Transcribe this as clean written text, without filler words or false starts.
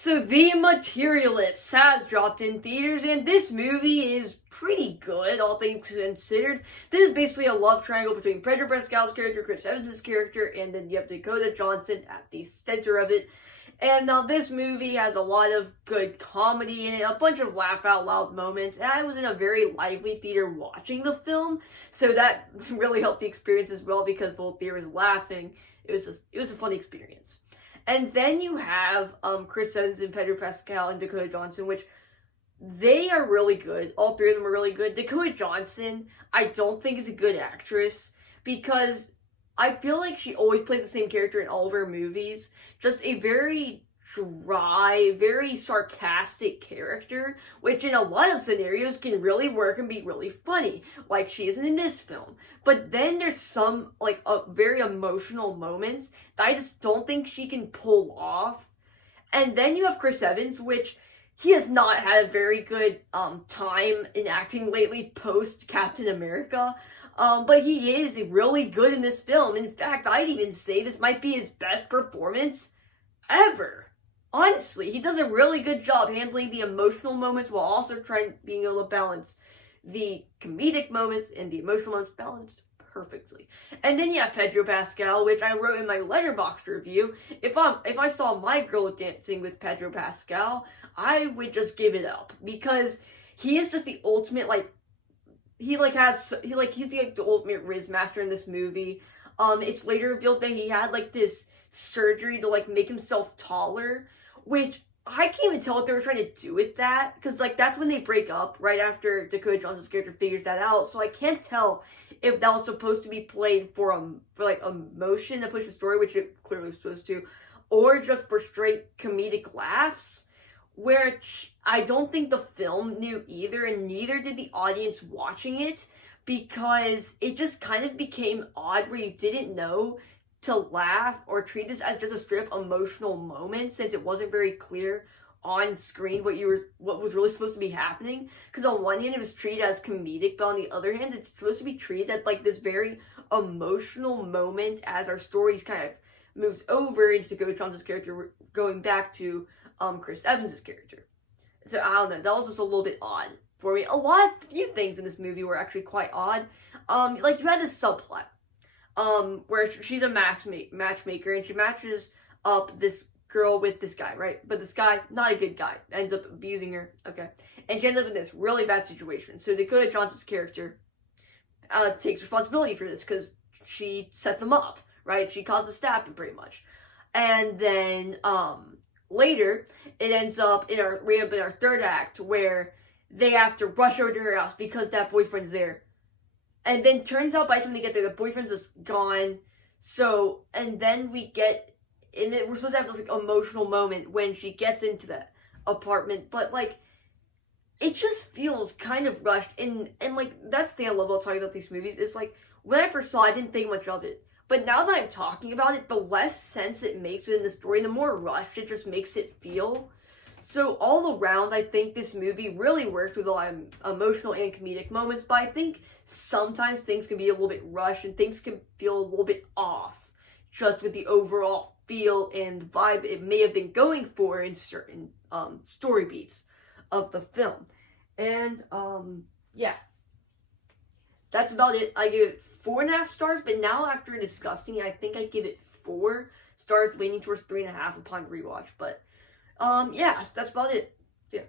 So The Materialists has dropped in theaters, and this movie is pretty good, all things considered. This is basically a love triangle between Pedro Pascal's character, Chris Evans' character, and then you have Dakota Johnson at the center of it. And now this movie has a lot of good comedy in it, a bunch of laugh out loud moments, and I was in a very lively theater watching the film, so that really helped the experience as well because the whole theater was laughing. It was a funny experience. And then you have Chris Evans and Pedro Pascal and Dakota Johnson, which they are really good. All three of them are really good. Dakota Johnson, I don't think is a good actress because I feel like she always plays the same character in all of her movies. Just a very dry, very sarcastic character, which in a lot of scenarios can really work and be really funny, like she isn't in this film. But then there's some, very emotional moments that I just don't think she can pull off. And then you have Chris Evans, which he has not had a very good time in acting lately post Captain America. But he is really good in this film. In fact, I'd even say this might be his best performance ever. Honestly, he does a really good job handling the emotional moments while also being able to balance the comedic moments and the emotional moments balanced perfectly. And then you have Pedro Pascal, which I wrote in my Letterboxd review. If I saw my girl dancing with Pedro Pascal, I would just give it up because he is just the ultimate he's the ultimate Riz master in this movie. It's later revealed that he had this surgery to make himself taller, which I can't even tell what they were trying to do with that, because that's when they break up right after Dakota Johnson's character figures that out. So I can't tell if that was supposed to be played for emotion to push the story, which it clearly was supposed to, or just for straight comedic laughs, which I don't think the film knew either, and neither did the audience watching it, because it just kind of became odd where you didn't know to laugh or treat this as just a straight up emotional moment, since it wasn't very clear on screen what was really supposed to be happening. Because on one hand it was treated as comedic, but on the other hand it's supposed to be treated as this very emotional moment as our story kind of moves over into Dakota Johnson's character going back to Chris Evans' character. So I don't know, that was just a little bit odd for me. Few things in this movie were actually quite odd. You had this subplot where she's a matchmaker, and she matches up this girl with this guy, right? But this guy, not a good guy, ends up abusing her, okay? And she ends up in this really bad situation. So Dakota Johnson's character takes responsibility for this because she set them up, right? She caused the stabbing, pretty much. And then, later, it ends up in our third act where they have to rush over to her house because that boyfriend's there. And then turns out by the time they get there, the boyfriend's just gone. So, and then we're supposed to have this emotional moment when she gets into the apartment, but it just feels kind of rushed. And that's the thing I love about talking about these movies. It's when I first saw it, I didn't think much of it. But now that I'm talking about it, the less sense it makes within the story, the more rushed it just makes it feel. So all around, I think this movie really worked with a lot of emotional and comedic moments, but I think sometimes things can be a little bit rushed and things can feel a little bit off just with the overall feel and vibe it may have been going for in certain story beats of the film. And yeah, that's about it. I give it 4.5 stars, but now after discussing it, I think I give it 4 stars, leaning towards 3.5 upon rewatch. But yeah, that's about it. Yeah.